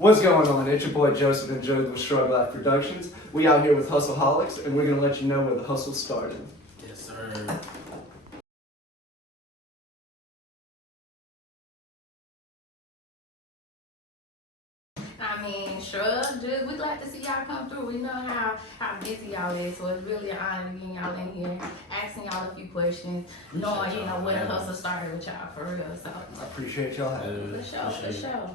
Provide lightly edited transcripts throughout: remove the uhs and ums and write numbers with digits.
What's going on? It's your boy Joseph and Jugg with Shruglife Productions. We out here with Hustleholics, and we're gonna let you know where the hustle started. Yes, sir. I mean, Jugg, we glad to see y'all come through. We know how busy y'all is, so it's really an honor to get y'all in here, asking y'all a few questions, knowing, you know, where the hustle started with y'all, for real. So I appreciate y'all having me. for sure.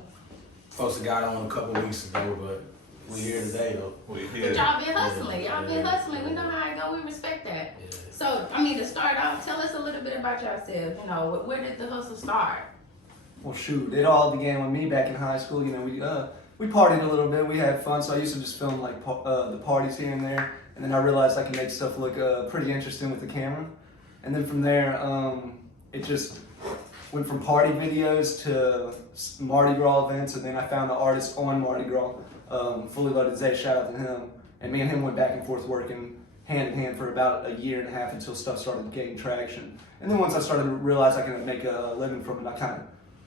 Supposed to got on a couple weeks ago, but we here today though. But y'all been hustling. Y'all been hustling. We know how it go. We respect that. Yeah. So, I mean, to start off, tell us a little bit about yourself. You know, where did the hustle start? Well, shoot, it all began with me back in high school. You know, we partied a little bit. We had fun, so I used to just film like the parties here and there. And then I realized I could make stuff look pretty interesting with the camera. And then from there, it just went from party videos to Mardi Gras events, and then I found the artist on Mardi Gras, Fully Loaded Zay, shout out to him. And me and him went back and forth working hand in hand for about a year and a half until stuff started gaining traction. And then once I started to realize I could make a living from it,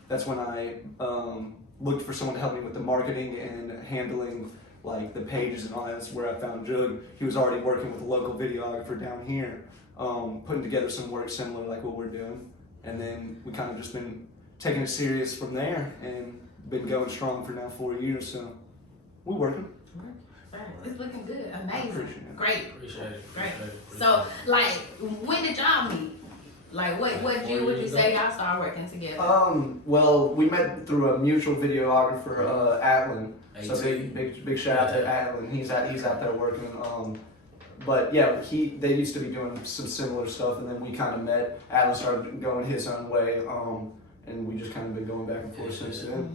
that's when I looked for someone to help me with the marketing and handling like the pages and all that. That's where I found Jugg. He was already working with a local videographer down here, putting together some work similar like what we're doing. And then we kind of just been taking it serious from there and been going strong for now 4 years. So we're working. It's looking good. Amazing. Appreciate it. Great. Appreciate it. Great. Appreciate it. So, like, when did y'all meet? Like, what would you say y'all started working together? Well, we met through a mutual videographer, Atlin. So big shout out to Atlin. He's out there working. But yeah, they used to be doing some similar stuff, and then we kind of met. Atlin started going his own way, and we just kind of been going back and forth since then.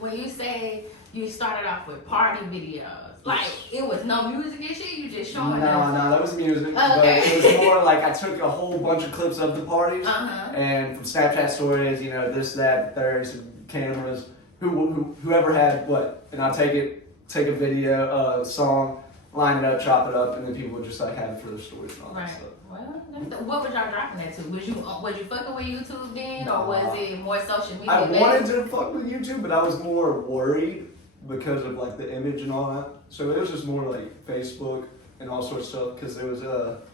When you say you started off with party videos, like it was no music and shit, you just showing us? No, that was music. Okay. But it was more like I took a whole bunch of clips of the parties, and from Snapchat stories, you know, this, that, tlers, cameras, whoever had what, and I'll take a video, song, line it up, chop it up, and then people would just like have it for their stories and all that stuff. Well, what was y'all dropping that to? Was you fucking with YouTube then, or was it more social media? I wanted to fuck with YouTube, but I was more worried because of like the image and all that. So it was just more like Facebook and all sorts of stuff, because there was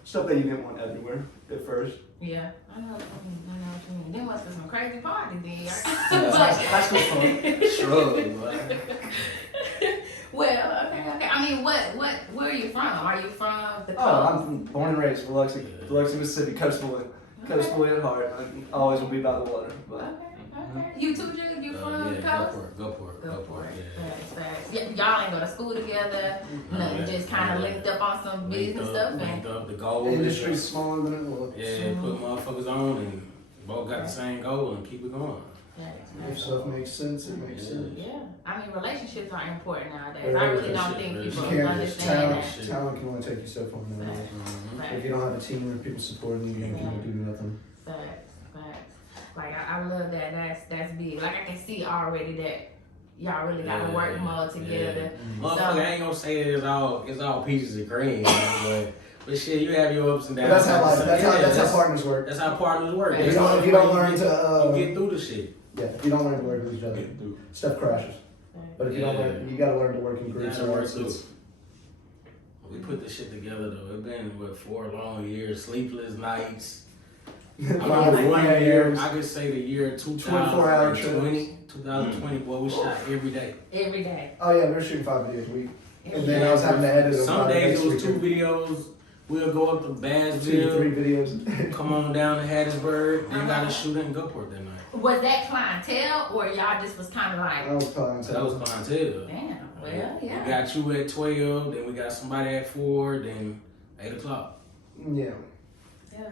stuff that you didn't want everywhere at first. Yeah, I know what you mean. There must be some crazy parties there. High school fun. Shrug, Well, okay. I mean, where are you from? Are you from the coast? Oh, I'm born and raised in Biloxi, Mississippi, coastal at heart. I always will be by the water. But. Okay. You too, Jugg? You from the coast? Go for it. Facts. Y'all ain't go to school together. No, you just kind of linked up on some business stuff. Linked up the goal. The industry's smaller than it looks. Yeah, put motherfuckers on and both got the same goal and keep it going. If stuff makes sense, it makes sense. Yeah, I mean, relationships are important nowadays. I really don't think people You can't understand just that. talent can only take you so far. If you don't have a team or people supporting you, you can't do nothing. Facts. Like I love that. That's big. Like I can see already that y'all really gotta work more together. Motherfucker, I ain't gonna say that it's all peaches and cream, but shit, you have your ups and downs. That's how partners work. That's how partners work. If you don't learn to get through the shit. Yeah, if you don't learn to work with each other, stuff crashes. But if you don't learn, you gotta learn to work in groups. We put this shit together though. It's been 4 long years, sleepless nights. 1 year. I could say the year 24-hour 2020, boy, we shot every day. Every day. Oh yeah, we were shooting 5 videos a week. And then I was having to edit them. Some days it was 2 videos. We'll go up to Bassville, 2 to 3 videos. come on down to Hattiesburg, then gotta shoot in Gulfport that night. Was that clientele, or y'all just was kind of like? That was clientele. That was clientele. Damn. Well, yeah. We got you at 12, then we got somebody at 4, then 8 o'clock. Yeah. Yeah.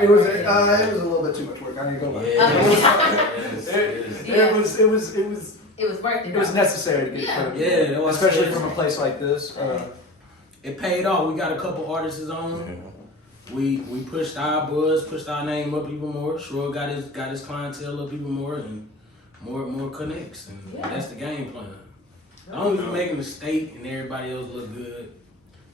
It was a little bit too much work. I need to go back. It was worth it. It was necessary to get through. Yeah, especially from a place like this. It paid off. We got a couple artists on. We pushed our buzz, pushed our name up even more. Sure got his clientele up even more, and more connects, and that's the game plan. I don't even make a mistake and everybody else look good.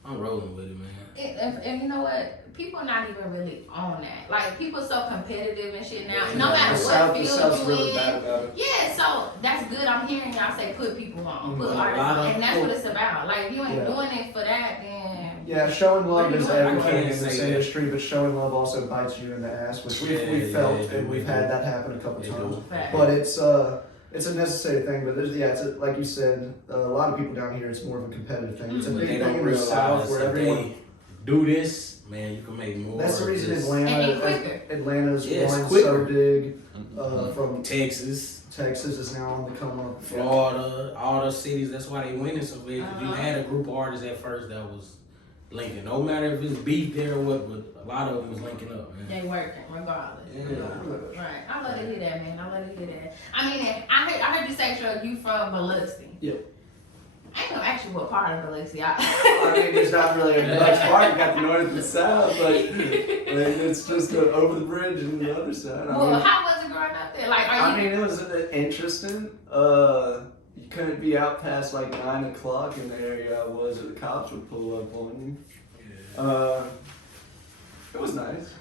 I'm rolling with it, man. And you know what? People are not even really on that. Like, people are so competitive and shit now. No matter what field you in. Yeah, so that's good. I'm I'm hearing y'all say put people on, put A artists lot on, of- and that's what it's about. Like, if you ain't Yeah. doing it for that, then Yeah, showing love What are you is doing? I everything can't in this say that. industry, but showing love also bites you in the ass, which we've Yeah, felt yeah, and we've yeah. had that happen a couple They times. do. Fact. But it's a necessary thing. But like you said, a lot of people down here, it's more of a competitive thing. It's a But big they thing don't in the South realize where if everyone. they do this, man, you can make more. That's the reason Just And it's quicker. Atlanta's Yeah, it's growing quicker. so big. From Texas, Texas is now on the come up. Florida, all the cities. That's why they winning so big. 'Cause you Uh-huh. had a group of artists at first that was linking. No matter if it's beef there or what, but a lot of them was linking up, man. they working regardless. Yeah. Right. I love to hear that, man. I love to hear that. I mean, I heard you say, Shrug, you from Biloxi. Yep. I ain't gonna ask you what part of Biloxi. I mean, there's not really a much part. You got the north and the south, but it's just over the bridge and the other side. Well, how was it growing up there? Like, are you? It was interesting. You couldn't be out past like 9 o'clock in the area I was, or the cops would pull up on you. It was nice.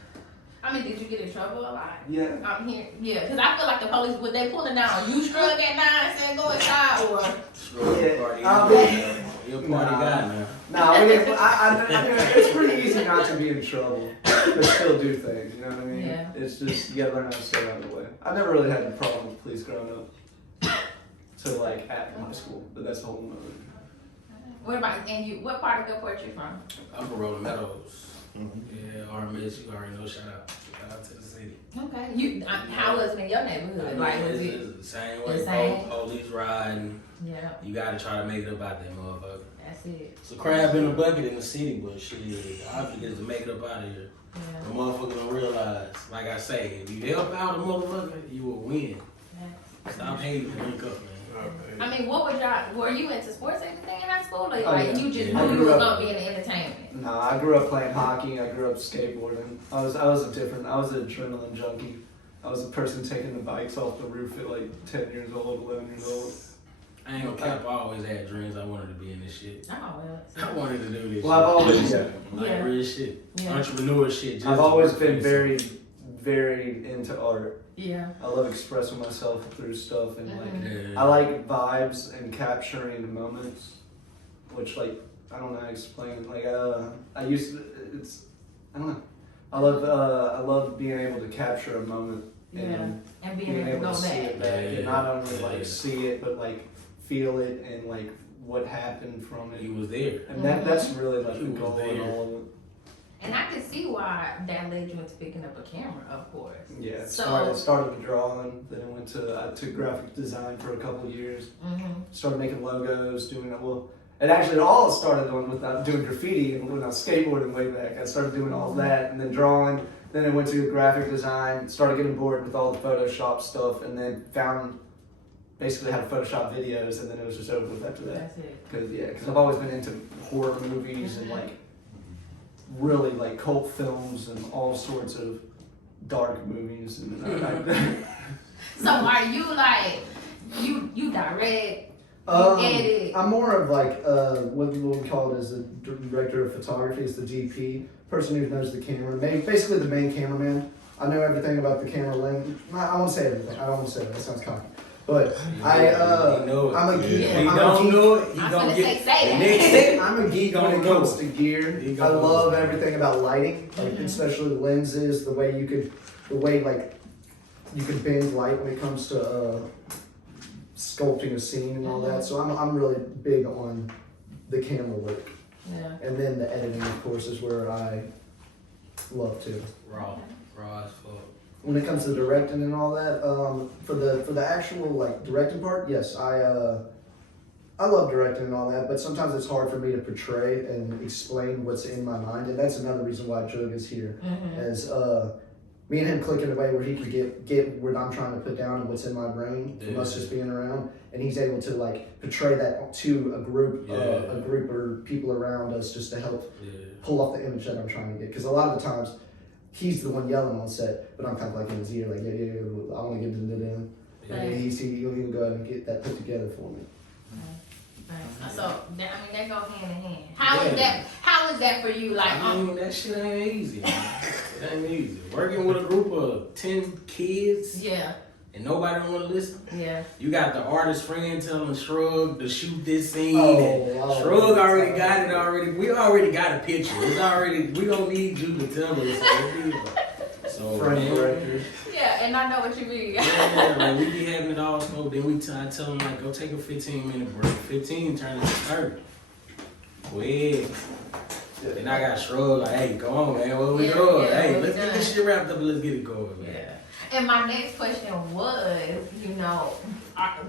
I mean, did you get in trouble a lot? Yeah. I'm here, yeah, because I feel like the police, would they pulling down you Shrug at 9 saying go inside, or Party I'll guy. be- Your party guy now. No, we didn't, I mean, it's pretty easy not to be in trouble, but still do things. You know what I mean? Yeah. It's just you gotta learn how to stay out of the way. I never really had a problem with police growing up. So like at my school, but that's a whole nother. what about, and you, what part of Gulfport you from? Upper Rolling Meadows. Yeah, RMS, you already know. Shout out to the city. Okay. You, how was it in your neighborhood? Like, was it? It's the same the way. same? Police riding. Yeah, You gotta try to make it up out there, motherfucker. that's it. It's a crab in the bucket in the city, but shit, our object is to make it up out of here. Yeah. The motherfucker don't realize, like I say, if you help out a motherfucker, you will win. Stop hating and link up, man. I mean, what was y'all, were you into sports or anything in high school? Like, Oh, like yeah. you just Yeah. knew you was gonna be in the entertainment? No, I grew up playing hockey. I grew up skateboarding. I was an adrenaline junkie. I was a person taking the bikes off the roof at like 10 years old, 11 years old. I ain't gonna cap, I always had dreams I wanted to be in this shit. Oh, well. I wanted to do this Well, I've always, shit. Like Yeah. real shit. Yeah. Entrepreneur shit. Just I've to always work been for very, yourself. very into art. Yeah. I love expressing myself through stuff and like Mhm. Yeah. I like vibes and capturing moments, which like I don't know how to explain. Like I used to, I don't know. I love being able to capture a moment and And being being able to able to go see back. it back, and not only like Yeah. see it but like feel it and like what happened from it. You was there. And that's really like the You was goal in there. all of it. And I can see why that led you into picking up a camera, of course. Yeah, it So- started with drawing, then I took graphic design for a couple of years. Mm-hmm. Started making logos, doing that. Well, it all started on with doing graffiti and when I was skateboarding way back. I started doing all that and then drawing. Then I went to graphic design, started getting bored with all the Photoshop stuff, and then found basically how to Photoshop videos, and then it was just over with after that. That's it. Because I've always been into horror movies and like really like cult films and all sorts of dark movies. And So are you like, you direct, you edit? I'm more of like what we call it as a director of photography. It's the DP, person who knows the camera, basically the main cameraman. I know everything about the camera lens. I won't say everything. I don't want to say that. That sounds cocky. But You know it. I'm a geek. If he I'm a don't geek. know it, he I was gonna gonna get say that. next step. I'm a geek when it Gonna comes know. to gear. He I gonna love know. everything about lighting, like Mhm. especially lenses, the way like you could bend light when it comes to sculpting a scene and all that. So I'm really big on the camera work, Yeah. and then the editing, of course, is where I love to. Raw as fuck. When it comes to directing and all that, for the actual like directing part, yes, I love directing and all that, but sometimes it's hard for me to portray and explain what's in my mind, and that's another reason why Jugg is here, Mm-hmm. as me and him click in a way where he can get what I'm trying to put down and what's in my brain from us just being around, and he's able to like portray that to a group or people around us just to help pull off the image that I'm trying to get. Because a lot of the times, he's the one yelling on set, but I'm kind of like in his ear, like, yeah, I want to get into them. And he'll go ahead and get that put together for me. Right. So I mean, they go hand in hand. How is that for you? Like, I mean, that shit ain't easy, man. It ain't easy. Working with a group of 10 kids, yeah, and nobody don't want to listen. Yeah. You got the artist friend telling Shrug to shoot this scene. Oh, Shrug already got it already. We already got a picture. It's already. We don't need you to tell us. So Friend directors. Yeah, and I know what you mean. yeah, like we be having it all smoked. Then I tell them like, go take a 15-minute break. 15 turn into 30. Wait. Then I got Shrug like, hey, come on, man. What we doing? Hey, let's get this shit wrapped up and let's get it going, man. Yeah. And my next question was,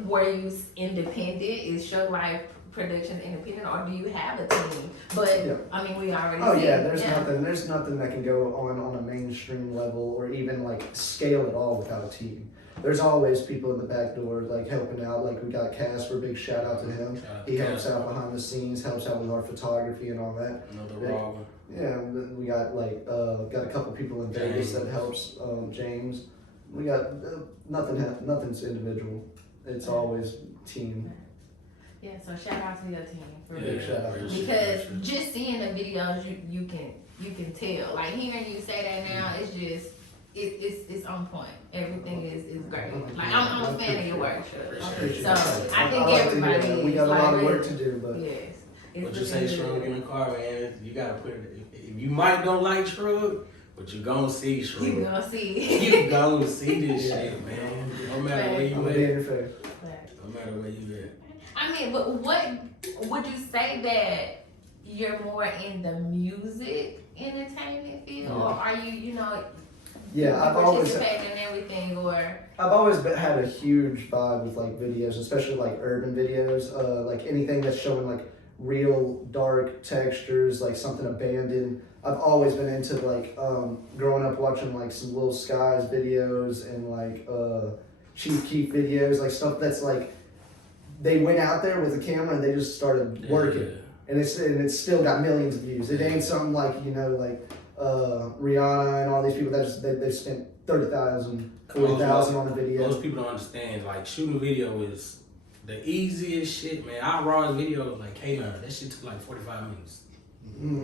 were you independent? Is Shruglife Productions independent, or do you have a team? But Yeah. I mean, we already. Oh see. yeah, there's nothing that can go on a mainstream level or even like scale at all without a team. There's always people in the back door like helping out. Like we got Casper, big shout out to him. He helps out behind the scenes, helps out with our photography and all that. Another raw one. Yeah, we got like got a couple people in Vegas that helps. James, we got nothing's individual. It's always team. Yeah, so shout out to your team for Big shout out. because just seeing the videos, you can tell. Like hearing you say that now, it's just it's on point. Everything is great. Like I'm a fan of your work, so I think everybody. We got a like, lot of work to do, but yes. What you say, Shrug, in the car, man? You gotta put it. If you might don't like Shrug, but you gonna see Shrug. You gonna see. You gonna see this shit, man. No matter where you I'm at. being fair. No matter where you at. I mean, but what would you say that you're more in the music entertainment field, or are you Yeah, I've always participating in everything, or had a huge vibe with like videos, especially like urban videos, like anything that's showing like real dark textures, like something abandoned. I've always been into like growing up watching like some Little Skies videos and like Chief Keef videos, like stuff that's like they went out there with a camera and they just started working, and it's still got millions of views. It ain't something like like Rihanna and all these people that just they spent 30,000, 40,000 on the video. Most people don't understand. Like shooting a video is the easiest shit, man. Our rawest video was like K9. That shit took like 45 minutes.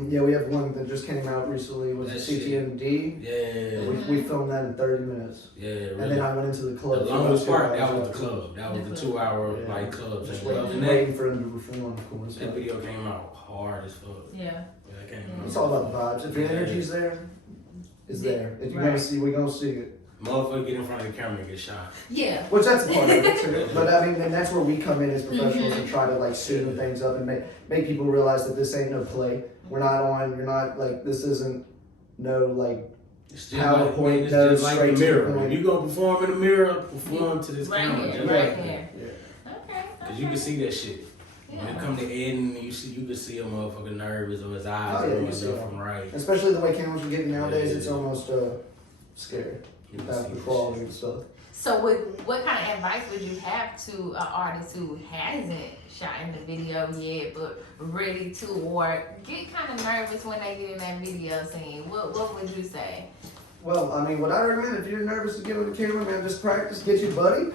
Yeah, we have one that just came out recently. Was it CTMD? Yeah. We filmed that in 30 minutes. Yeah, really. And then I went into the club. The longest part, that was the club. That was the 2 hour like club. Just And waiting for him to reform, of course. that video came out hard as fuck. yeah. It came out. It's all about the vibes. If your energy's there, it's there. If you're gonna see, we're gonna see it. Motherfucker get in front of the camera and get shot. Yeah. Which that's a part of it too. But I mean, and that's where we come in as professionals and try to like smoothen things up and make people realize that this ain't no play. We're not on. You're not like this isn't no like It's just PowerPoint. it's No just like straight the to the mirror. point. If you gonna perform in the mirror, perform to this Right camera. here, Just right like that. here. Yeah. Okay. Cause you can see that shit. When it Yeah. come to editing, you can see a motherfucker nervous or his eyes Oh, yeah, going you see left it. from right. Especially the way cameras are getting nowadays, it's Yeah. almost scary. You can About see the this quality shit. and stuff. So, what kind of advice would you have to an artist who hasn't shot in the video yet, but ready to, or get kind of nervous when they get in that video scene? What would you say? Well, I mean, what I recommend, if you're nervous to get on the camera, man, just practice, get your buddy,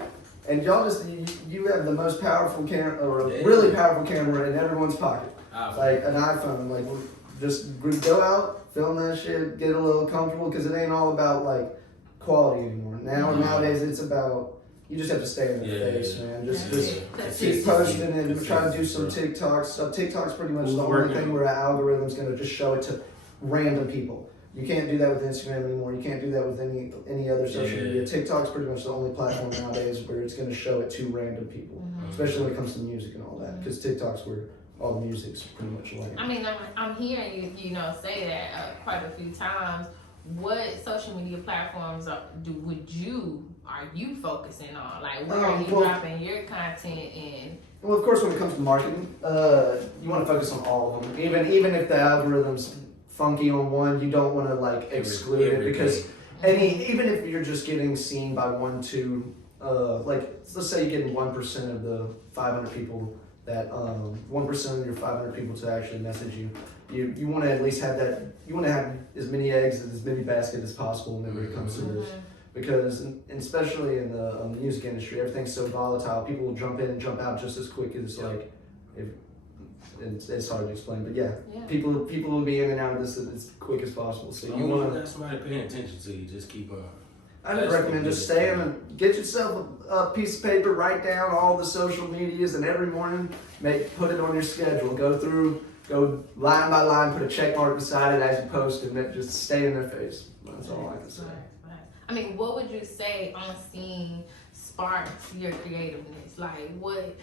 and y'all just, you have the most powerful camera, or a really powerful camera in everyone's pocket. Like an iPhone, like just go out, film that shit, get a little comfortable, because it ain't all about like quality anymore. Nowadays it's about, you just have to stay in their face, man. Just keep posting and try to do some TikTok stuff. TikTok's pretty much the only thing where an algorithm's gonna just show it to random people. You can't do that with Instagram anymore. You can't do that with any other social media. TikTok's pretty much the only platform nowadays where it's gonna show it to random people, especially when it comes to music and all that, because TikTok's where all the music's pretty much like. I mean, I'm hearing you say that quite a few times. What social media platforms are you focusing on? Like, where are you dropping your content in? Well, of course, when it comes to marketing, you want to focus on all of them. Even if the algorithm's funky on one, you don't want to like exclude it, because even if you're just getting seen by 1, 2, like let's say you're getting 1% of the 500 people that 1% of your 500 people to actually message you. You want to at least have that. You want to have as many eggs in as many baskets as possible whenever it comes to this, because and especially in the music industry, everything's so volatile. People will jump in and jump out just as quick as like. It's hard to explain, but people will be in and out of this as quick as possible. So you want got somebody paying attention to you, just keep on. I just recommend just staying and get yourself a piece of paper, write down all the social medias, and every morning put it on your schedule. Go line by line, put a check mark beside it as you post, and then just stay in their face. That's all I can say. Right. I mean, what would you say on scene sparks your creativeness? Like, what?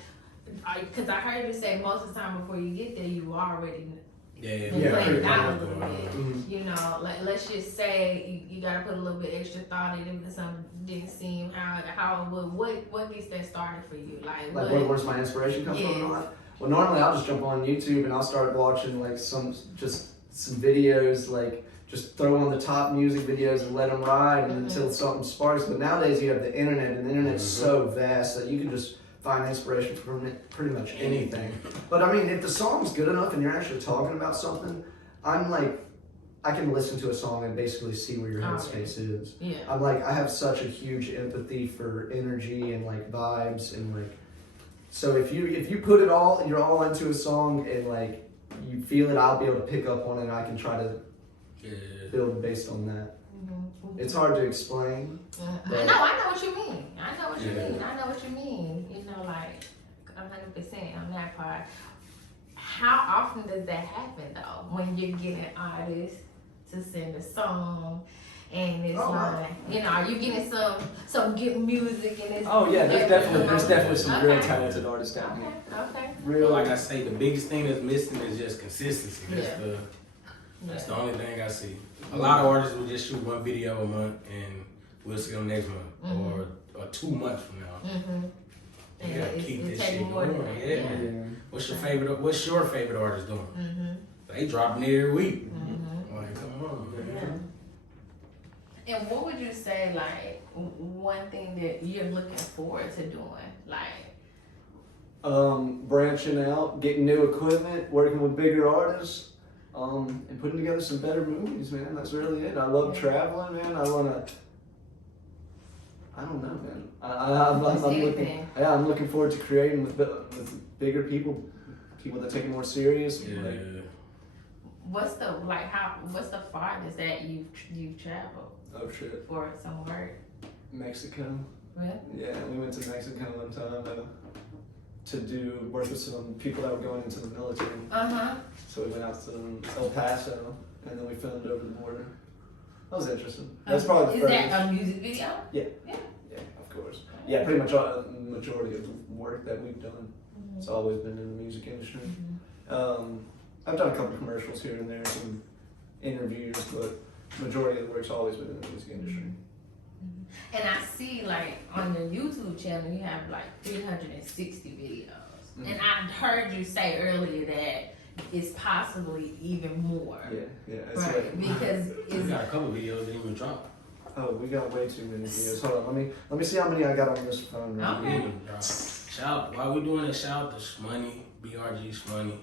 Because I heard you say most of the time before you get there, you already playing it out a little bit. Mm-hmm. You know, like let's just say you gotta put a little bit extra thought in it, but something didn't seem how it would. What gets that started for you? Like where's my inspiration come from and all that? Well, normally I'll just jump on YouTube and I'll start watching like some videos, like just throw on the top music videos and let them ride until something sparks. But nowadays you have the internet, and the internet's so vast that you can just find inspiration from pretty much anything. But I mean, if the song's good enough and you're actually talking about something, I can listen to a song and basically see where your headspace is. Yeah. I have such a huge empathy for energy and like vibes and like. So if you put you're all into a song and like you feel it, I'll be able to pick up on it, and I can try to build based on that. Mm-hmm. It's hard to explain. I know what you mean. I know what you mean. You know, like 100% on that part. How often does that happen though? When you're getting artists to send a song. And it's are you getting some good music and it's there's definitely some real talented artists down here. Okay. Real, like I say, the biggest thing that's missing is just consistency. That's the only thing I see. A lot of artists will just shoot one video a month and we'll see them next month or 2 months from now. Mm-hmm. You gotta keep this shit going. Yeah. What's your favorite artist doing? Mm-hmm. They dropping every week. Mm-hmm. Like, come on, man. Yeah. And what would you say, like, one thing that you're looking forward to doing? Like, branching out, getting new equipment, working with bigger artists, and putting together some better movies, man. That's really it. I love traveling, man. I don't know, man. I'm looking forward to creating with bigger people that take it more serious. Yeah. What's the farthest that you've traveled? Oh shit. For some work. Mexico. Really? Yeah, we went to Mexico one time to work with some people that were going into the military. So we went out to El Paso, and then we filmed over the border. That was interesting. That's probably the first. Is that a music video? Yeah. Yeah, of course. Yeah, pretty much the majority of the work that we've done. It's always been in the music industry. I've done a couple of commercials here and there, some interviews, but majority of the work's always been in the music industry. And I see, like, on your YouTube channel, you have like 360 videos. And I heard you say earlier that it's possibly even more. Yeah. Right, because we got a couple videos that didn't even drop. Oh, we got way too many videos. Hold on, let me see how many I got on this phone. Okay. While we doing that, shout out to Shmoney, BRG Shmoney.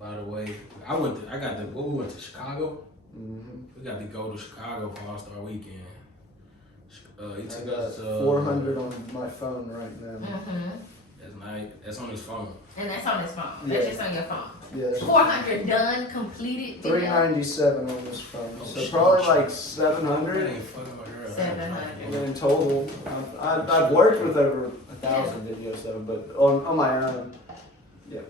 By the way, we went to Chicago. We got to go to Chicago for All-Star Weekend. He took us 400 on my phone right now. That's nice. That's on his phone. And that's on his phone. That's just on your phone. Yeah. 400 done, completed. 397 on this phone. So probably like 700. Ain't fucking with her. 700. In total, I've worked with over 1,000 videos though, but on my own, yeah.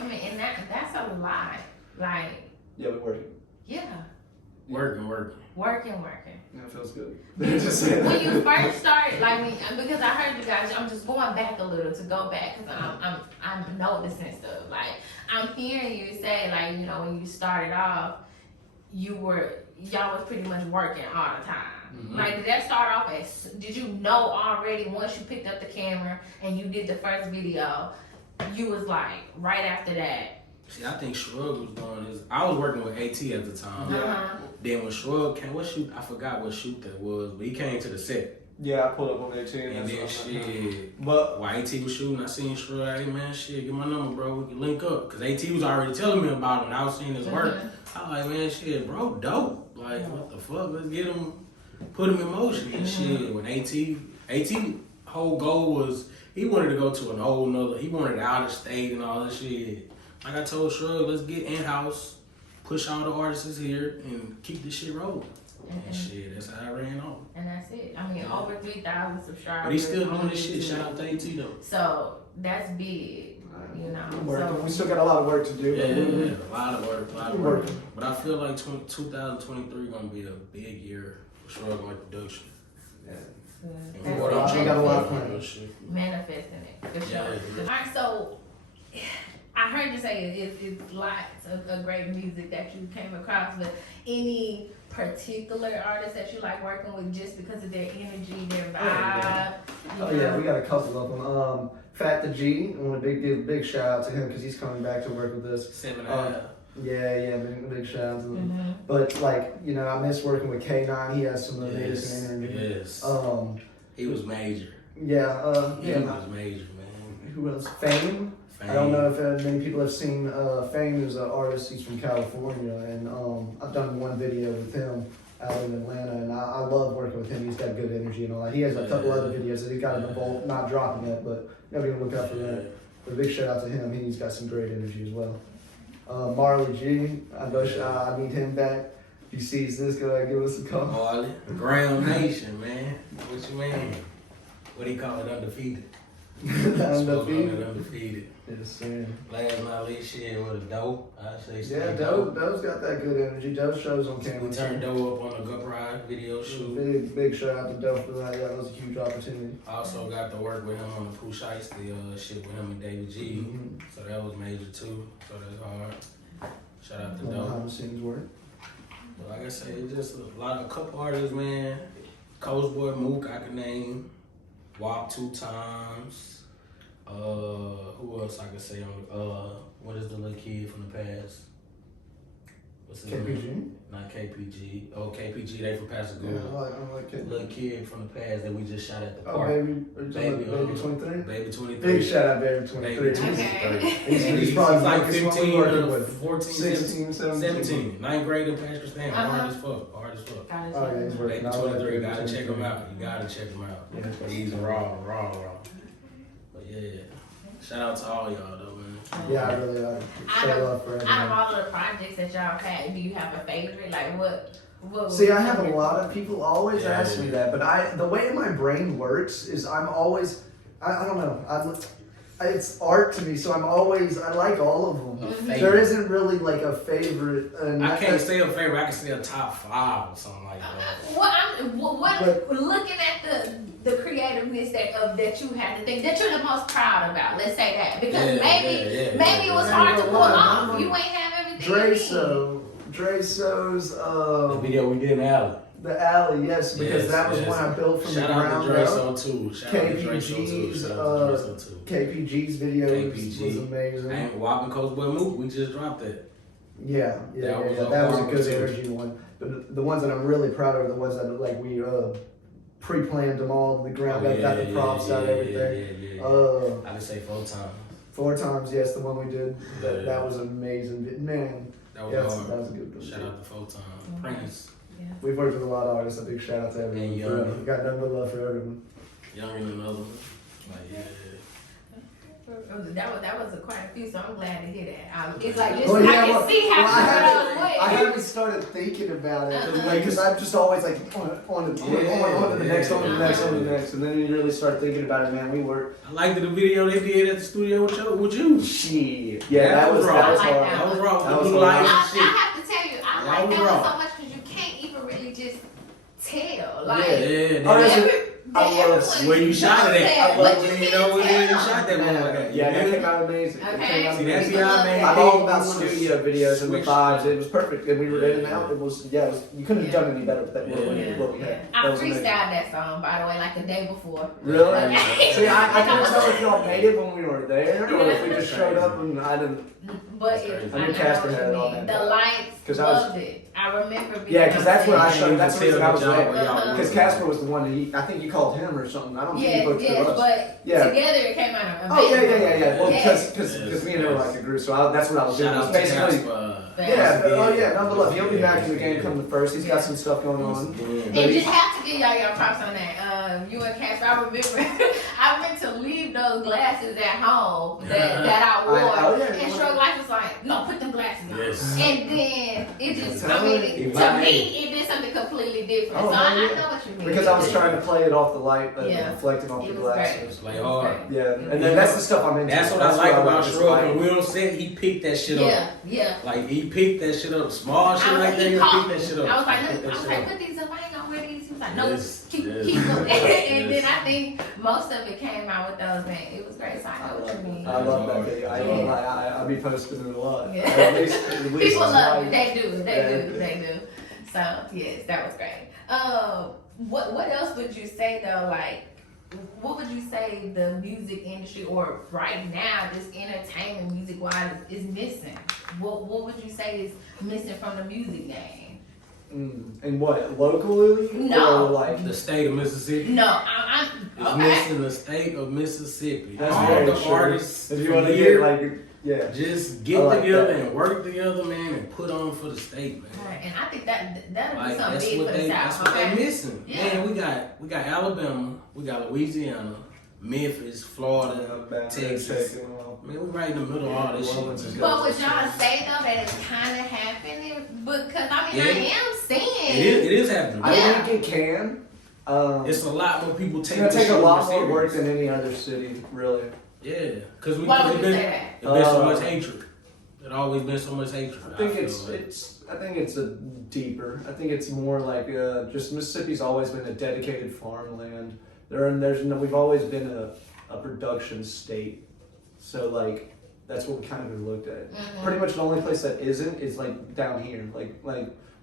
I mean, and that's a lot. Like. Yeah, we're working. Yeah. Working. Yeah, it feels good. When you first started, because I heard you guys, I'm just going back a little to go back because I'm noticing stuff. Like, I'm hearing you say, like, you know, when you started off, y'all was pretty much working all the time. Like, did that start off did you know already once you picked up the camera and you did the first video, you was like, right after that? See, I think Shrug was doing his. I was working with AT at the time. Then when Shrug came, I forgot what shoot that was, but he came to the set. Yeah, I pulled up on AT and then shit. But while AT was shooting, I seen Shrug. Hey man, shit, get my number, bro. We can link up. Cause AT was already telling me about him. And I was seeing his work. I was like, man, shit, bro, dope. Like, what the fuck? Let's get him, put him in motion and shit. When AT whole goal was he wanted to go to an whole nother. He wanted out of state and all that shit. Like I told Shrug, let's get in-house, push all the artists here, and keep this shit rolling. And shit, that's how I ran on. And that's it. I mean, over 3,000 subscribers. But he's still doing this shit. Shout out to AT though. So that's big, you know. So We still got a lot of work to do. Yeah, a lot of work. But I feel like 2023 gonna be a big year for Shruglife production. Yeah. And what I'm We got a lot of trying plans. manifesting it, for sure. Yeah. Alright, so I heard you say it's lots of great music that you came across, but any particular artists that you like working with just because of their energy, their vibe? Oh yeah, we got a couple of them. Fat the G, I want to give a big shout out to him because he's coming back to work with us. 7.5. Yeah, big shout out to him. Mm-hmm. But like, you know, I miss working with K9. He has some amazing energy. Yes. He was major. was Major, man. Who else? Fame. I don't know if many people have seen Fame is an artist. He's from California, and I've done one video with him out in Atlanta, and I love working with him. He's got good energy and all that. He has a couple other videos that he's got in the vault, not dropping yet, but you gotta look out for that. But a big shout out to him. He's got some great energy as well. Marley G, I need him back. If he sees this, go ahead, give us a call. Marley, Ground Nation, man. What you mean? What do you call it? Undefeated. Undefeated. Yes, sir. Last but not least, shit with a dope. I say Yeah, Doe's got that good energy. Doe shows on camera. We turned Doe up on the Gut Ride video shoot. Big shout out to Doe for that. That was a huge opportunity. Also got to work with him on the Pooh Shiesty shit with him and David G. Mm-hmm. So that was major too. So that's hard. Shout out to Behind Doe. the scenes work. But like I said, it's just a couple artists, man. Coach Boy Mook, I can name. WAP 2 times. Who else I can say on what is the little kid from the past? What's his KPG? name? Not KPG. Oh, KPG, they from Pasadena. Yeah, I like KPG. Little kid from the past that we just shot at the Oh, park. baby 23? Baby 23. Big shout out, Baby 23. Okay. He's probably like the biggest one 15 we working or with. 14, 16, 17. Ninth grade in Pastor Stan. Uh-huh. Hard as fuck. Oh, yeah, he's working. Baby I like 23. Baby Gotta check 23. him out. You gotta check him out. Yeah. He's raw. But yeah. Shout out to all y'all though, man. Yeah, I really show love for Out of everyone. all of the projects that y'all had, do you have a favorite? Like what See, I have a lot of people always Yeah. ask me that, but the way my brain works is I'm always, I don't know, it's art to me, so I like all of them. Mhm. There isn't really like a favorite. I can't say a favorite. I can say a top 5 or something like that. What looking at the creativeness that you had, the thing that you're the most proud about, let's say that, because maybe it was hard to pull off. You ain't have everything. Dre So's The video we did in Alley. the alley, yes, because that was one I built from the ground up. Shout out to Dre So too. KPG's video was KPG. amazing. And WAP and Coach Boy Mook, we just dropped that. Yeah, that was a good energy one. But the ones that I'm really proud of are the ones that like we pre-planned them all to the ground up, got the props out, everything. I can say 4 times. 4 times, yes, the one we did. Yeah. That was amazing, man. That was Yes, hard. that was a good one. Shout out to 4 times. Prince. We've worked with a lot of artists. A big shout out to everyone. And Young. We got nothing but love for everyone. Younger than another one. Like, yeah. That was quite a few, so I'm glad to hear that. It's like just, Well, yeah, I can well, see how I haven't started thinking about it because I'm just always like on to the next, on to the next, and then you really start thinking about it, man. We were. I liked the video they did at the studio with you. Shit. Yeah, that was raw. hard. That was raw. That was Blue hard. lights and shit. I have to tell you, I like that raw. one so much because you can't even really just tell. Like, Where you shot it at. I love You know where you shot that motherfucker. Yeah, that came out amazing. Okay. See, that's how I made. I'm all about studio videos and the vibes. It was perfect, and we were in and out. It was you couldn't have done any better with that. What we had. I That was freestyled amazing. that song, by the way, like the day before. Really? Okay. See, I couldn't tell if y'all made it when we were there, or if we just showed up and I didn't. But I knew Casper had it all that the time. lights 'Cause I was- loved it. I remember. Yeah, because that's what I Yeah, showed. That's the reason I was y'all there. were y'all Because Casper was the one that I think you called him or something. I don't think Yes, he booked yes, for us. but Yeah. together it came out of Oh yeah. Well, Yes. because me and her were like a group, so that's what I was doing. Shout It was out to basically. Casper. Yeah, number love. He'll be back in the game coming first. He's got some stuff going on. And just have to give y'all props on that. You and Casper, I remember I meant to leave those glasses at home that I wore. And Shruglife was like, no, put them glasses on. Yes. And then it just, To me, it just something completely different. Oh, So I yeah. know what you mean. Because I was trying to play it off the light, Yeah. reflecting off the It was great. glasses. Like hard. Yeah, and then that's the stuff I'm into. That's what I like about just Shrug. like. When we on set, he picked that shit up. Yeah. Like he picked that shit up. Small shit like that, he picked that shit up. I was like, He look, picked that shit up. put these up. I ain't gonna wear these. He was like, no, Yes, keep yes, them. yes. And then I think most of it came out with those, man. It was great. So I know what you mean. I love that video. I be posting it a lot. At least People it's love like- it. They do. Yeah. They do. So yes, that was great. What else would you say though? Like, what would you say the music industry, or right now, just entertainment music wise, is missing? What would you say is missing from the music game? And what, locally? No. Or like The state of Mississippi. No, I'm It's okay. missing the state of Mississippi. That's All very the true. artists If you from want to here, get like, yeah. just get I like together that. and work together, man, and put on for the state, man. Right, and I think that'll be Like something that's big what for the they South. that's what Okay? they missing. Yeah. Man, we got Alabama, we got Louisiana, Memphis, Florida, Texas. Man, we right in the middle of all this shit. But would y'all say though that it's kind of happening? Because I mean, Yeah. I am seeing. It is happening. I Yeah. think it can. It's a lot more people It's taking gonna this take a shit lot more more work serious. than any other city, really. Yeah, because Why would you been, say that? it's been so much hatred. There's always been so much hatred. I think feel like. I think it's a deeper. I think it's more like just Mississippi's always been a dedicated farmland. We've always been a production state, so like that's what we kind of been looked at. Mhm. Pretty much the only place that isn't is like down here. Like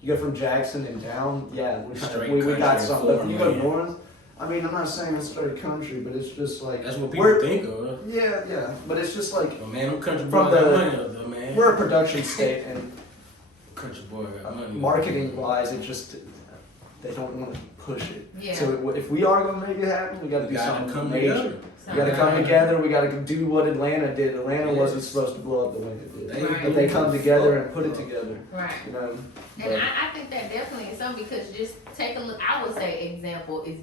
you go from Jackson and down, yeah, Straight we got country some. But form, you go yeah. north. I mean, I'm not saying it's straight country, but it's just like That's what people we're- think of. Yeah, but it's just like But man, them country From boys got the- money up there, man. we're a production state, and Country boy got money. marketing wise, it just they don't want to push it. Yeah. So if we are going to make it happen, we got to We do gotta something come major. together. We got to come Yeah. together. We got to do what Atlanta did. Atlanta Yes. wasn't supposed to blow up the way it did, They- but they come together and put it together. Right. You know. And I think that definitely is something, because just take a look. I would say example is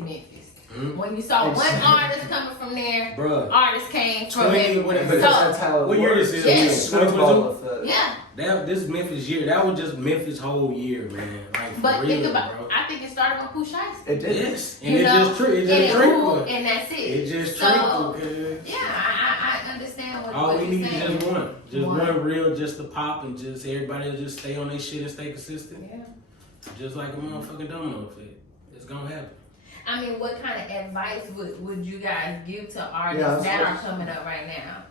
Memphis. Mhm. When you saw one Exactly. artist coming from there, Bruh. artists came from 20 Memphis. when it- Because So, that's how it What year works. this is? Yeah. It's a snowball effect. yeah, This Memphis year, that was just Memphis whole year, man. Like for but real, think about. bro. I think it started with Pooh Shiesty. It did. Yes, and You it know, just it and just it trickled. moved, and that's it. It just So, trickled. Cause yeah, I understand what, all what we you're need is saying. just One. one reel, just to pop, and just everybody just stay on their shit and stay consistent. Yeah. Just like a motherfucking domino effect. It's gonna happen. I mean, what kind of advice would you guys give to Yeah, artists that's that what- are coming up right now,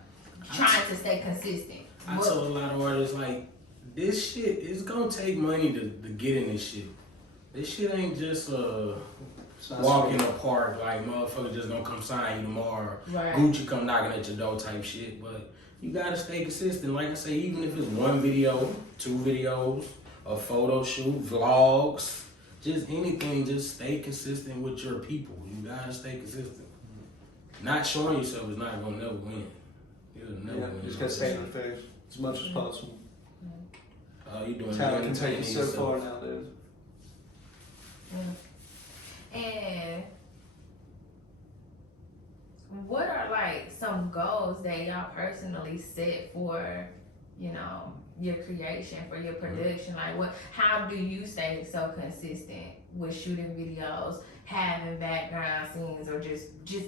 trying to stay consistent? I What- told a lot of artists like, this shit is gonna take money to get in this shit. This shit ain't just It's not walk in sweet. the park like motherfucker just gonna come sign you tomorrow. Right. Gucci come knocking at your door type shit. But you gotta stay consistent. Like I say, even if it's one video, 2 videos, a photo shoot, vlogs, just anything, just stay consistent with your people. You gotta stay consistent. Not showing yourself is not gonna never win. You'll never Yeah, win. you just gotta stay in the face as much as possible. You doing That's how it can take you entertaining so yourself. far nowadays. And what are like some goals that y'all personally set for, you know, your creation, for your production? Like how do you stay so consistent with shooting videos, having background scenes, or just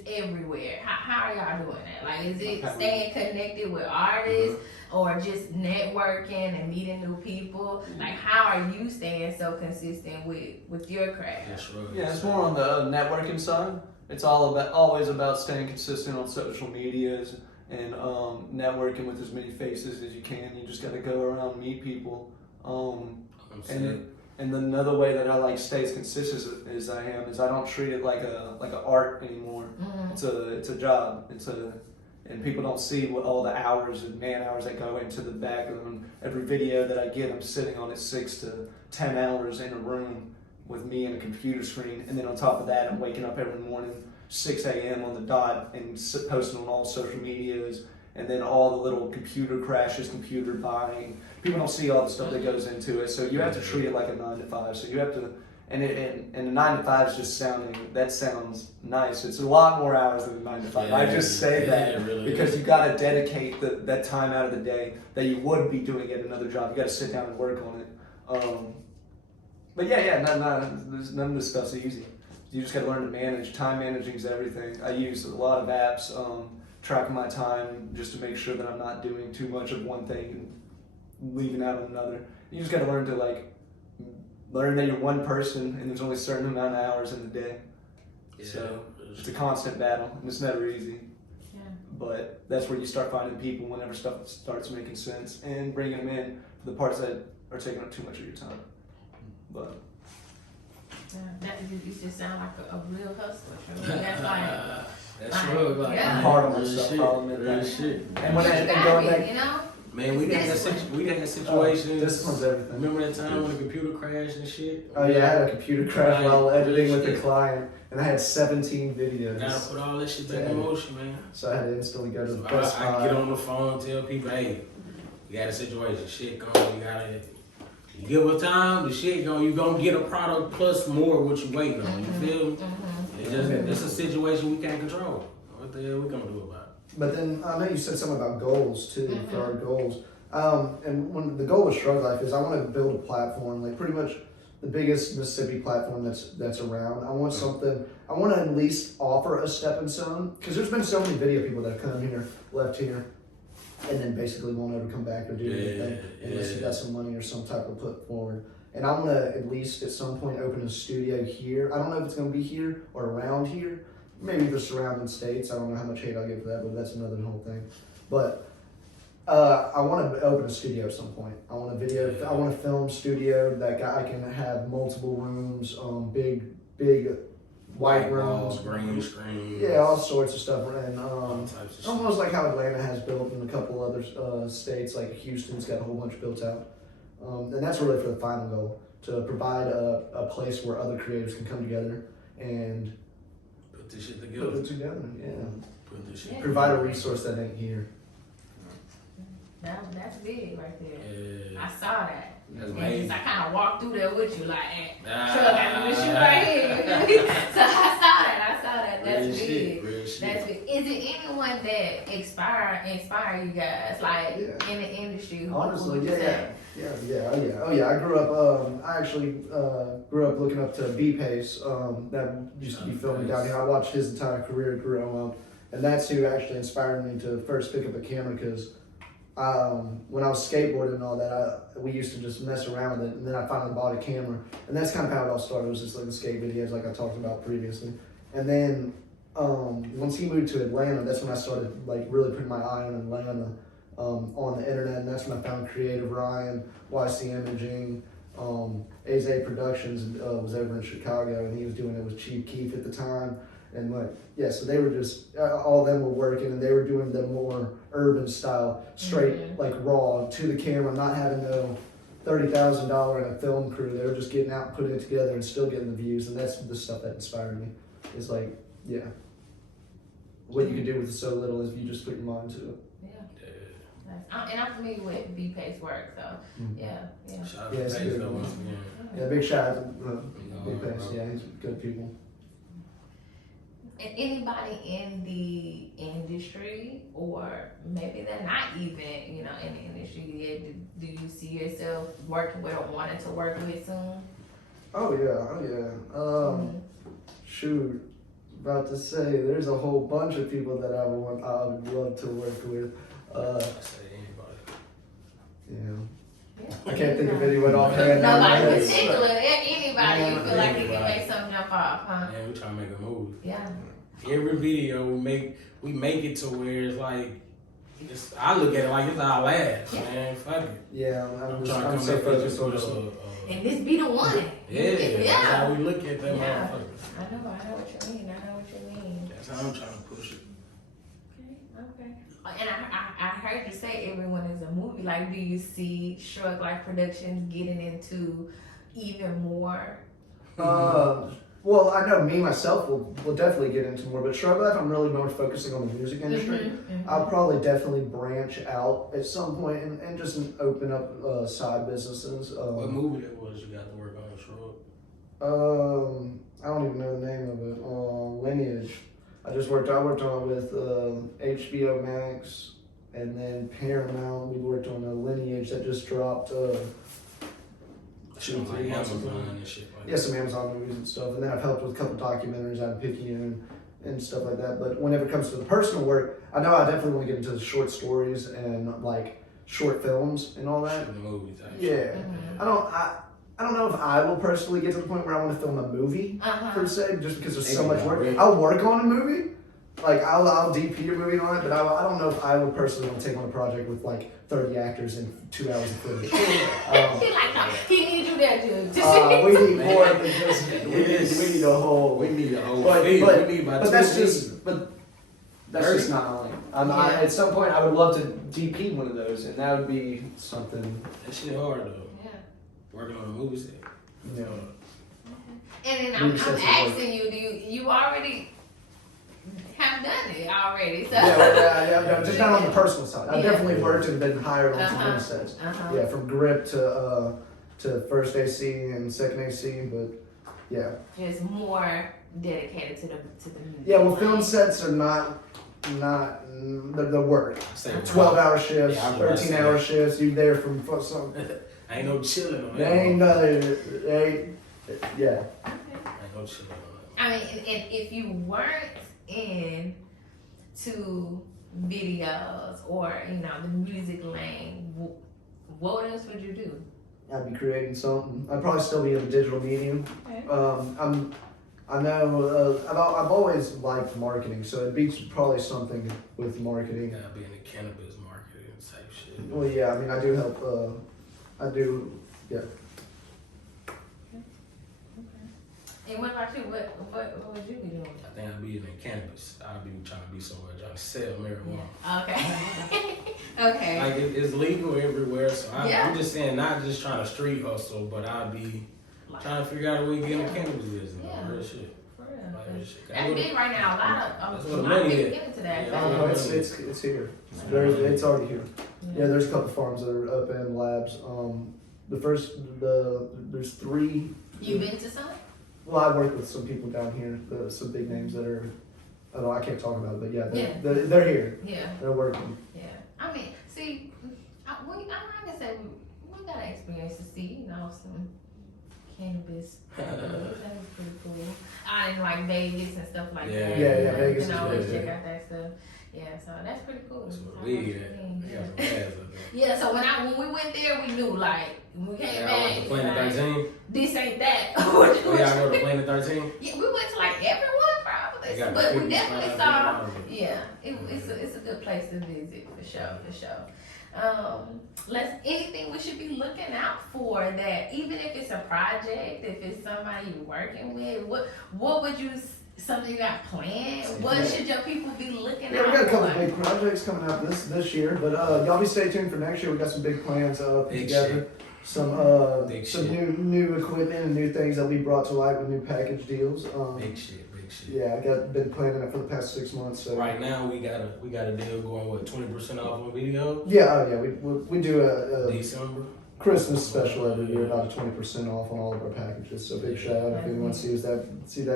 everywhere? How are y'all doing that? Like, is it staying connected with artists, or just networking and meeting new people? Like, how are you staying so consistent with your craft? That's right. Yeah, it's more on the networking side. It's always about staying consistent on social medias and networking with as many faces as you can. You just got to go around, meet people. I'm saying. And then another way that I like stay as consistent as I am is I don't treat it like a art anymore. Mhm. It's a job. And people don't see what all the hours and man hours that go into the background. Every video that I get, I'm sitting on it 6 to 10 hours in a room with me and a computer screen. And then on top of that, I'm waking up every morning 6 a.m. on the dot and posting on all social medias. And then all the little computer crashes, computer buying. People don't see all the stuff that goes into it. So you have to treat it like a 9 to 5. So you have to, and the 9 to 5 is just that sounds nice. It's a lot more hours than a 9 to 5. Yeah, I just say that it really because is. you got to dedicate that time out of the day that you would be doing at another job. You got to sit down and work on it. But yeah, none of this stuff's easy. You just gotta learn to manage. Time managing is everything. I use a lot of apps, tracking my time just to make sure that I'm not doing too much of one thing and leaving out on another. You just gotta learn to learn that you're one person and there's only a certain amount of hours in the day. Yeah. So it's a constant battle and it's never easy. Yeah. But that's where you start finding people whenever stuff starts making sense and bringing them in for the parts that are taking up too much of your time. But Yeah, you just sound like a real hustler. I mean, that's like, that's real. Like, yeah. I'm hard on real myself. shit, I'll admit real that. shit. And when you and going gotta be, back, you know? Man, we had situations. discipline's everything. Remember that time when the computer crashed and shit? Oh yeah, I had a computer crash Right. while editing with the Shit. client, and I had 17 Gotta videos. put all that shit back in motion, man. So I had to instantly go to So the Best I Buy. get on the phone, tell people, hey, you got a situation, shit going, you give us time, the shit going, you gonna get a product plus more what you waiting on, you feel me? It's just, it's a situation we can't control. What the hell we gonna do about it? But then I know you said something about goals too, for our goals. And when the goal with Shruglife is I want to build a platform, like pretty much the biggest Mississippi platform that's around. I want something, I want to at least offer a stepping stone, because there's been so many video people that have come here, left here, and then basically won't ever come back or do anything unless you got some money or some type of put forward. And I want to at least at some point open a studio here. I don't know if it's going to be here or around here, maybe the surrounding states. I don't know how much hate I'll get for that, but that's another whole thing. But I want to open a studio at some point. I want a film studio that I can have multiple rooms, big white rooms, green screen. yeah, all sorts of stuff, and All types of shit. almost like how Atlanta has built in a couple other states, like Houston's got a whole bunch built out. And that's really for the final goal, to provide a place where other creatives can come together and Put this shit put together. it together, yeah. Put this shit Yeah. Provide a resource that ain't here. That's big right there. Yeah. I saw that. That's And amazing. just, I kind of walked through there with you, like, Ah. Shug, I'm with you right here. So I saw that. That's Real big. shit, real shit. That's big. Is it anyone that inspire you guys, like Yeah. in the industry? Who Honestly, you yeah. say? Oh yeah. I grew up. I actually grew up looking up to BPace. That used to be filming down here. I watched his entire career grow up, and that's who actually inspired me to first pick up a camera. Because when I was skateboarding and all that, we used to just mess around with it, and then I finally bought a camera, and that's kind of how it all started. It was just like the skate videos, like I talked about previously, and then once he moved to Atlanta, that's when I started like really putting my eye on Atlanta. On the internet, and that's when I found Creative Ryan, YC Imaging, Aze Productions was over in Chicago, and he was doing it with Chief Keef at the time, and so they were just all of them were working, and they were doing the more urban style, straight like raw to the camera, not having no $30,000 in a film crew. They were just getting out and putting it together and still getting the views, and that's the stuff that inspired me. Is like, yeah, what you can do with so little if you just put your mind to it. And I'm familiar with BPace work, so yeah. Shout out Yeah, to it's Pace good. though, once again. Yeah, big shout out to BPace. Yeah, he's good people. And anybody in the industry, or maybe they're not even, in the industry yet, do you see yourself working with or wanting to work with soon? Oh yeah. Shoot, about to say there's a whole bunch of people that I would love to work with. I say anybody. Yeah. Yeah. I can't think of anyone offhand. Nobody Yes. particular, anybody you feel like you can Anybody. make something jump off, huh? Man, we trying to make a move. Yeah. Every video we make it to where it's like, I look at it like it's our last, Yeah. man. Fuck it. Yeah, I'm I'm trying to so come focused on with this. And this be the one. Yeah, that's how Yeah. we look at that Yeah. motherfucker. I know what you mean. That's how I'm trying to push it. Okay. And I heard you say everyone is a movie. Like, do you see Shruglife Productions getting into even more? Well, I know me myself will definitely get into more, but Shruglife, I'm really more focusing on the music industry. I'll probably definitely branch out at some point and just open up side businesses. What movie that was you got to work on, Shrug? I don't even know the name of it. Lineage. I worked on it with HBO Max, and then Paramount. We worked on a Lineage that just dropped Shooting three like months ago. Amazon and shit like Yeah, some Amazon movies and stuff, and then I've helped with a couple documentaries out of Picayune and stuff like that. But whenever it comes to the personal work, I know I definitely want to get into the short stories and like short films and all that. Shooting movies. Yeah, I don't know if I will personally get to the point where I want to film a movie per se, just because there's so much work. I'll work on a movie, like I'll DP a movie on it, but I don't know if I would personally want to take on a project with like 30 actors and 2 hours of footage. He like, no, he needs you there, Jugg. We need more than just. We need a whole. We need a whole. But that's just. But that's Dirty. just not on. At some point, I would love to DP one of those, and that would be something. That shit hard though. Yeah. Working on a movie set. You know. And then I'm asking you, do you already have done it already? So Yeah, just not on the personal side. I've definitely worked and been hired on some movie sets. Yeah, from grip to first AC and second AC, but yeah. Just more dedicated to the music. Yeah, well, film sets are not the work. Same 12-hour shifts, Yeah, I was 13-hour shifts. You're there from some. Ain't no chilling on They that. ain't nothing. Yeah. Ain't no chilling on I mean, and if you weren't into videos or the music lane, what else would you do? I'd be creating something. I'd probably still be in the digital medium. Okay. I know. I've always liked marketing, so it'd be probably something with marketing. that. Gotta be in the cannabis market type shit. Well, yeah. I mean, I do help. I do. Yeah. And what about you? What would you be doing? I think I'd be in the cannabis. I'd be trying to be somewhere trying to sell marijuana. Okay. Okay. Like it's legal everywhere, so Yeah. I'm just saying, not just trying to street hustle, but I'd be trying to figure out a way to get in the cannabis business. Yeah. Real shit. For real. Like, real shit. That's big right now. That's A where the lot of money people is. get into that. Yeah. Oh, no, it's here. It's already here. Yeah, there's a couple farms that are up in labs. There's 3. You been to some? Well, I work with some people down here, some big names that are. I don't know, I can't talk about it, but yeah, they're here. Yeah. They're working. Yeah. I mean, see, I can say we got an experience to see, some cannabis. That was pretty cool. I didn't like Vegas and stuff like that. Yeah, Vegas You can is always good. check out that stuff. Yeah, so that's pretty cool. That's what I we like get. what you mean, We got some yeah. ass up there. Yeah, so when we went there, we knew when we came Y'all back. went to Planet 13? This ain't that. Oh, y'all go to Planet 13? Yeah, we went to like everyone probably, They got but we 50 definitely spots saw. around. Yeah, it's a good place to visit for sure. Anything we should be looking out for that, even if it's a project, if it's somebody you're working with, what would you something you got planned? What should your people be looking Yeah, out we got a couple for? big projects coming out this year, but y'all be stay tuned for next year. We got some big plans put Big together. shit. Some Big some shit. new equipment and new things that we brought to light with new package deals. Big shit, big shit. Yeah, been planning it for the past 6 months. So. Right now we got a deal going with 20% off on video. Yeah, we do a December. Christmas special every year, about 20% off on all of our packages. So big shout out if anyone sees that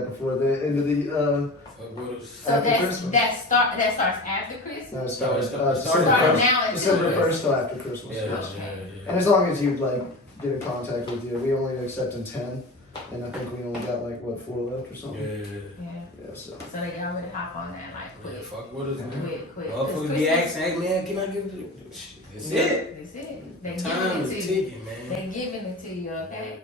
before the end of the Fuck with us. So after Christmas. that starts after Christmas. No, it Start starts now until December Christmas. 1st till after Christmas. Yeah, yes. yeah. And as long as you get in contact with you, we only accepting 10, and I think we only got 4 left or something. Yeah. Yeah. So. So they got ready to hop on that Yeah, quick. fuck with us, man. Quick. Motherfuckers be asking, hey man, can I get this? That's it. That's it. They Time giving is it to you. ticking, man. They giving it to you, okay?